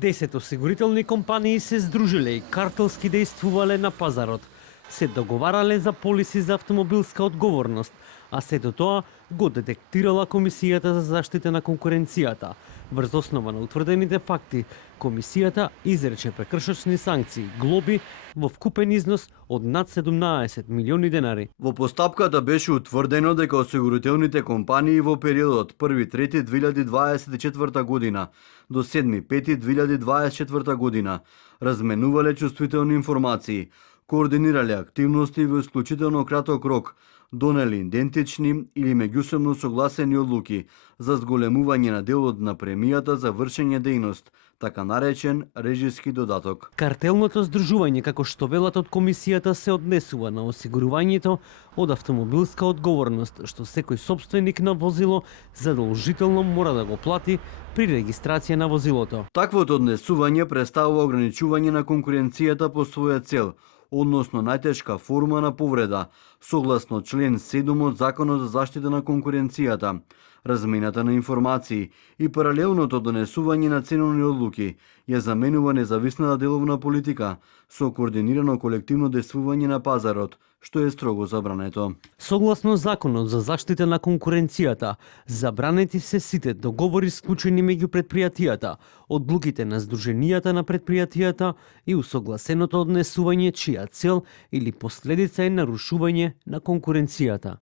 10 осигурителни компании се здружиле и картелски действувале на пазарот. Се договарале за полиси за автомобилска одговорност, а сето тоа го детектирала Комисијата за заштита на конкуренцијата. Врз основа на утврдените факти, Комисијата изрече прекршочни санкции, глоби во вкупен износ од над 17 милиони денари. Во постапката беше утврдено дека осигурителните компании во периодот 1.3.2024 година до 7.5.2024 година разменувале чувствителни информации, координирале активности во исклучително краток рок, донели идентични или меѓусебно согласени одлуки за зголемување на делот на премијата за вршење дејност, така наречен режиски додаток. Картелното здружување, како што велат од Комисијата, се однесува на осигурувањето од автомобилска одговорност, што секој собственик на возило задолжително мора да го плати при регистрација на возилото. Таквото однесување представува ограничување на конкуренцијата по своја цел, односно најтешка форма на повреда, согласно член 7 од Законот за заштита на конкуренцијата, размената на информации и паралелното донесување на ценовни одлуки ја заменува независната деловна политика со координирано колективно действување на пазарот, што е строго забрането. Согласно Законот за заштита на конкуренцијата, забранети се сите договори склучени меѓу предпријатијата, одлуките на здруженијата на предпријатијата и усогласеното однесување чија цел или последица е нарушување на конкуренцијата.